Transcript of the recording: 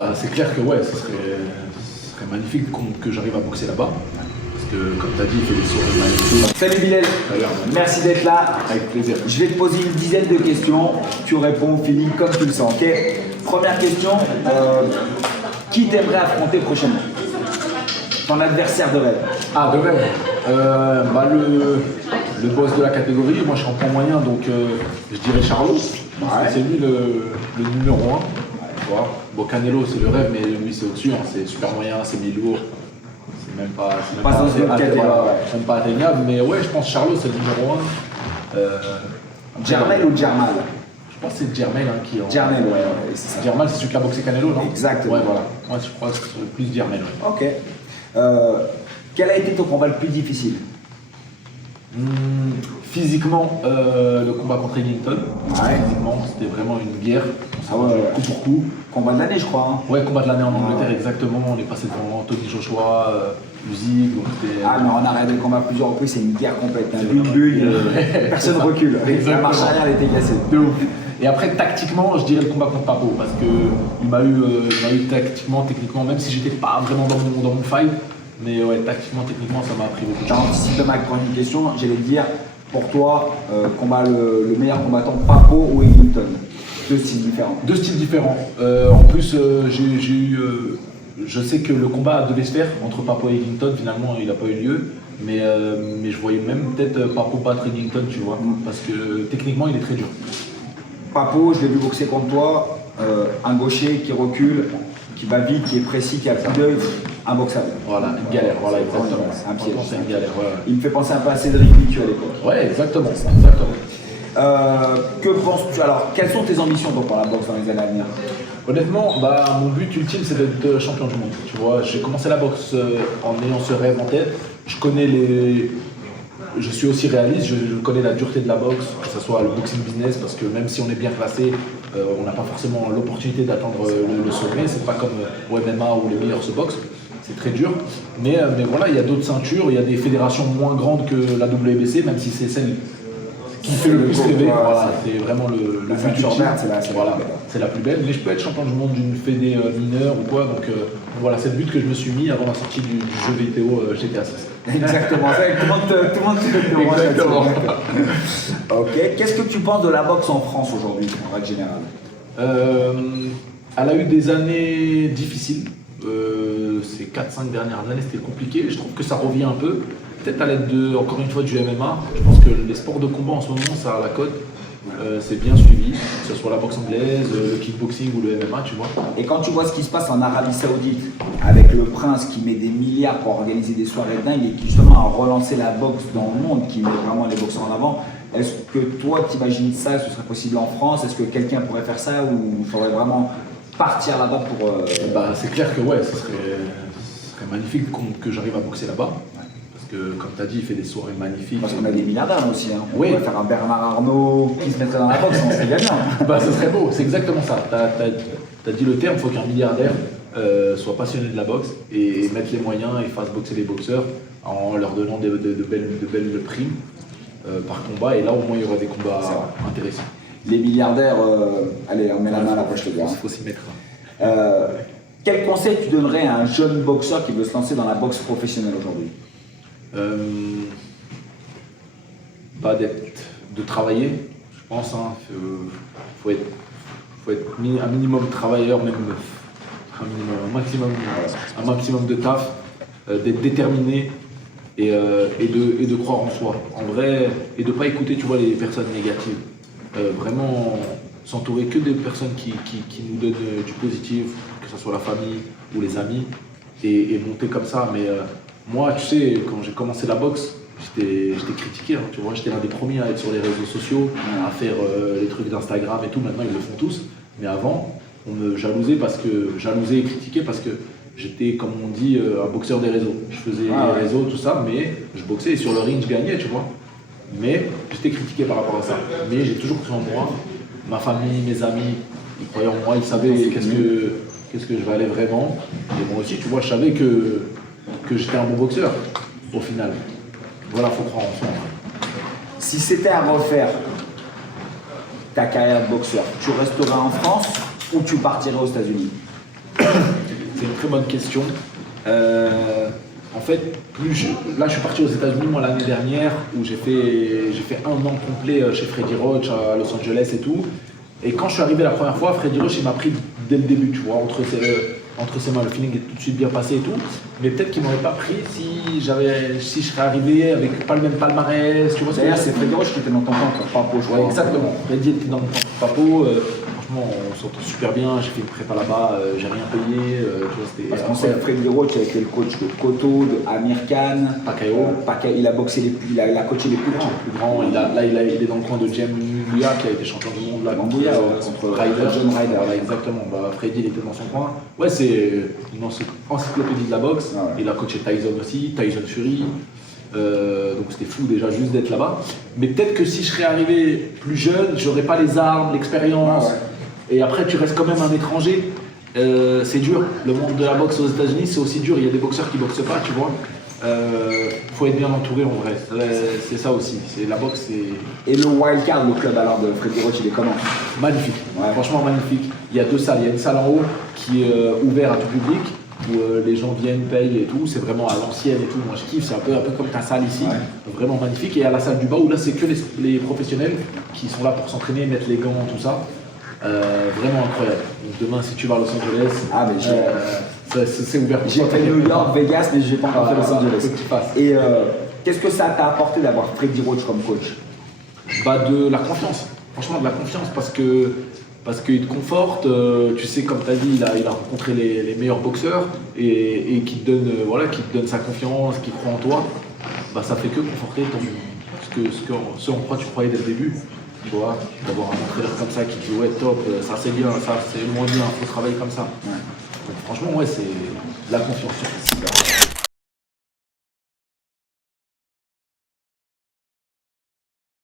C'est clair que ouais, ce serait magnifique que j'arrive à boxer là-bas. Parce que, comme tu as dit, il fait des soirées magnifiques. Salut Bilal, merci d'être là. Avec plaisir. Je vais te poser une dizaine de questions. Tu réponds au feeling comme tu le sens, ok? Première question, qui t'aimerais affronter prochainement? Ton adversaire de rêve? Ah, de rêve. Le boss de la catégorie, moi je suis en poids moyen, donc je dirais Charlo. C'est lui le numéro 1. Tu vois. Bon, Canelo c'est le rêve, mais lui c'est au-dessus, hein. C'est super moyen, c'est mi-lourd. C'est même pas, même pas atteignable, mais ouais, je pense que Charlo c'est le numéro 1. Jermel ou Jermal? Je pense que c'est Jermel qui est en... Jermel, ouais, c'est ça. Jermel, c'est celui qui a boxé Canelo, non? Exactement. Ouais, voilà. Moi je crois que c'est plus Jermel. Ok. Quel a été ton combat le plus difficile? Physiquement, le combat contre Ellington. Physiquement, c'était vraiment une guerre. Coup pour coup. Combat de l'année, je crois. Hein. Ouais, combat de l'année en Angleterre, exactement. On est passé devant Anthony Joshua, Usyk. Mais on a regardé le combat plusieurs reprises, c'est une guerre complète. Personne ne recule. La marche arrière, elle était cassée. De ouf. Et après, tactiquement, je dirais le combat contre Papo, parce qu'il m'a eu tactiquement, techniquement, même si j'étais pas vraiment dans mon fight. Mais ouais, tactiquement, techniquement, ça m'a appris beaucoup. J'ai anticipé ma grande question, j'allais te dire, pour toi, le meilleur combattant, Papo ou Ellington? Deux styles différents. Deux styles différents. En plus, je sais que le combat devait se faire entre Papo et Ellington, finalement, il n'a pas eu lieu. Mais je voyais même peut-être Papo battre Ellington, tu vois, parce que techniquement, il est très dur. Papo, je l'ai vu boxer contre toi, un gaucher qui recule, qui va vite, qui est précis, qui a le coup d'œil, imboxable. Voilà, une galère, voilà, exactement. Un piège. C'est une galère, ouais. Il me fait penser un peu à Cédric Mitu à l'époque. Ouais, exactement. Que penses-tu? Alors, quelles sont tes ambitions pour la boxe dans les années à venir? Honnêtement, mon but ultime c'est d'être champion du monde. Tu vois, j'ai commencé la boxe en ayant ce rêve en tête. Je suis aussi réaliste, je connais la dureté de la boxe, que ce soit le boxing business, parce que même si on est bien classé, on n'a pas forcément l'opportunité d'attendre le sommet. C'est pas comme au MMA où les meilleurs se boxent, c'est très dur. Mais voilà, il y a d'autres ceintures, il y a des fédérations moins grandes que la WBC, même si c'est celle qui fait le plus rêver. Voilà, c'est vraiment le but ultime. C'est la plus belle. Mais je peux être champion du monde d'une fédé mineure ou quoi. Donc voilà, c'est le but que je me suis mis avant la sortie du jeu vidéo GTA 6. Exactement, tout le monde te Exactement. Ok, qu'est-ce que tu penses de la boxe en France aujourd'hui, en règle générale? Elle a eu des années difficiles. Ces 4-5 dernières années, c'était compliqué. Je trouve que ça revient un peu. Peut-être à l'aide encore une fois, du MMA. Je pense que les sports de combat en ce moment, ça a la cote. C'est bien suivi, que ce soit la boxe anglaise, le kickboxing ou le MMA, tu vois. Et quand tu vois ce qui se passe en Arabie Saoudite, avec le prince qui met des milliards pour organiser des soirées dingues et qui justement a relancé la boxe dans le monde, qui met vraiment les boxeurs en avant, est-ce que toi, tu imagines ça, ce serait possible en France? Est-ce que quelqu'un pourrait faire ça ou il faudrait vraiment partir là-bas pour... C'est clair que ouais, ce serait magnifique que j'arrive à boxer là-bas. Que, comme tu as dit, il fait des soirées magnifiques. Parce qu'on a des milliardaires aussi. Hein. On pourrait faire un Bernard Arnault qui se mettrait dans la boxe, on serait gagnant. Ce serait beau, c'est exactement ça. Tu as dit le terme, il faut qu'un milliardaire soit passionné de la boxe et mette les moyens et fasse boxer les boxeurs en leur donnant de belles primes par combat. Et là, au moins, il y aura des combats intéressants. Les milliardaires, allez, on met la main à la poche, il faut s'y mettre. Quel conseil tu donnerais à un jeune boxeur qui veut se lancer dans la boxe professionnelle aujourd'hui? De travailler, je pense. Faut être un minimum travailleur, même un maximum de taf, d'être déterminé et de croire en soi. En vrai, et de ne pas écouter, tu vois, les personnes négatives. Vraiment s'entourer que des personnes qui nous donnent du positif, que ce soit la famille ou les amis, et monter comme ça. Mais moi, tu sais, quand j'ai commencé la boxe, j'étais critiqué, hein, tu vois, j'étais l'un des premiers à être sur les réseaux sociaux, à faire les trucs d'Instagram et tout, maintenant ils le font tous. Mais avant, on me jalousait et critiquait parce que j'étais, comme on dit, un boxeur des réseaux. Je faisais les réseaux, tout ça, mais je boxais et sur le ring, je gagnais, tu vois. Mais j'étais critiqué par rapport à ça. Mais j'ai toujours cru en moi, ma famille, mes amis, ils croyaient en moi, ils savaient qu'est-ce que je valais vraiment. Et moi aussi, tu vois, je savais que j'étais un bon boxeur, au final. Voilà, faut croire en soi. Si c'était à refaire ta carrière de boxeur, tu resterais en France ou tu partirais aux États-Unis? très bonne question. En fait, là je suis parti aux États-Unis moi l'année dernière où j'ai fait un an complet chez Freddy Roach à Los Angeles et tout. Et quand je suis arrivé la première fois, Freddy Roach il m'a pris dès le début, tu vois, entre ses mains, le feeling est tout de suite bien passé et tout. Mais peut-être qu'il m'aurait pas pris si je serais arrivé avec pas le même palmarès, tu vois. D'ailleurs, c'est Freddy Roach qui était dans ton camp pour Papo, je crois. Exactement. Freddy était dans le camp pour Papo. Franchement, on s'entend super bien. J'ai fait une prépa là-bas, j'ai rien payé. Tu vois, c'était Parce qu'on sait que Freddy Roach a été le coach de Cotto, de Amir Khan, Pacquiao. Il a boxé il a coaché les plus grands. Il est dans le coin de James Mouya qui a été champion du monde là, contre John Ryder. Voilà, exactement. Bah, Freddy il était dans son coin. Ouais, c'est une encyclopédie de la boxe. Ah ouais. Il a coaché Tyson aussi, Tyson Fury. Donc c'était fou déjà juste d'être là-bas. Mais peut-être que si je serais arrivé plus jeune, j'aurais pas les armes, l'expérience. Ah ouais. Et après tu restes quand même un étranger. C'est dur. Le monde de la boxe aux États-Unis c'est aussi dur. Il y a des boxeurs qui boxent pas, tu vois. Faut être bien entouré en vrai. C'est ça aussi. La boxe c'est. Et le Wildcard, le club alors de Freddy Roach, il est comment? Magnifique. Ouais. Franchement magnifique. Il y a deux salles. Il y a une salle en haut qui est ouverte à tout public, où les gens viennent, payent et tout. C'est vraiment à l'ancienne et tout. Moi je kiffe, c'est un peu comme ta salle ici. Ouais. Vraiment magnifique. Et à la salle du bas où là c'est que les professionnels qui sont là pour s'entraîner, mettre les gants, tout ça. Vraiment incroyable. Donc demain si tu vas à Los Angeles, c'est ouvert. J'ai fait New York, Vegas, mais j'ai pas encore fait Los Angeles. Faut que tu fasses. Et qu'est-ce que ça t'a apporté d'avoir Freddy Roach comme coach? Bah de la confiance. Franchement de la confiance parce qu'il te conforte, tu sais comme tu as dit, il a rencontré les meilleurs boxeurs et qui te donne sa confiance, qui croit en toi, bah ça fait que conforter ce en quoi tu croyais dès le début. Tu vois, d'avoir un entraîneur comme ça qui dit ouais top, ça c'est bien, ça c'est moins bien, faut travailler comme ça. Ouais. Donc franchement ouais c'est la confiance.